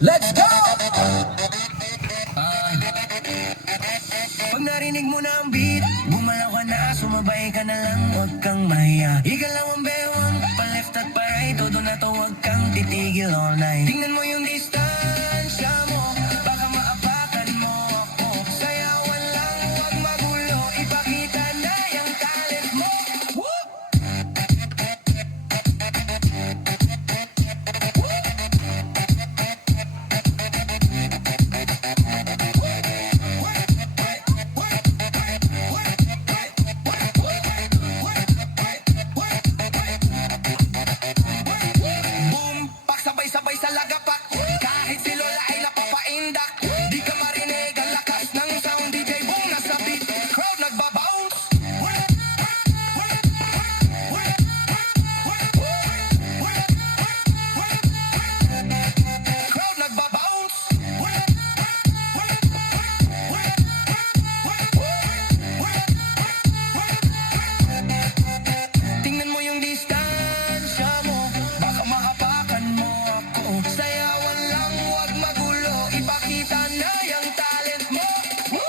Let's go! Pag narinig mo na ang beat, bumalaw ka na, sumabay ka na lang, huwag kang mahiya. Igalawang bewang, pa-left at pa-right, todo na to, huwag kang titigil all night. Tingnan mo yung distansya mo, baka maapakan mo ako. Sayawan lang, huwag magulo, ipakita na yung talent mo. Woo! Boom! Pagsabay-sabay sa lagapak, kahit si Lola ay napapaindak. Di ka marinig ang lakas ng sound, DJ Boom nasa beat, crowd nagbabounce. Crowd nagbabounce. Tingnan mo yung distansya mo, baka maapakan mo ako. Sayawan lang, huwag magulo, ipakita na yung talent mo. Woo!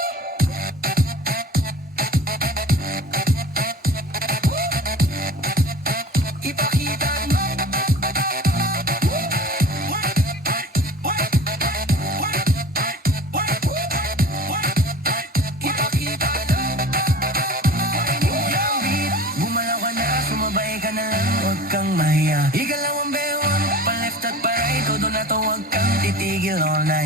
Ipakita mo. Ipakita na. Yung beat, bumalaw ka na, sumabay ka na lang, huwag kang mahiya. Igalawang bewang, pa-left at pa-right, todo na to, huwag kang titigil all night.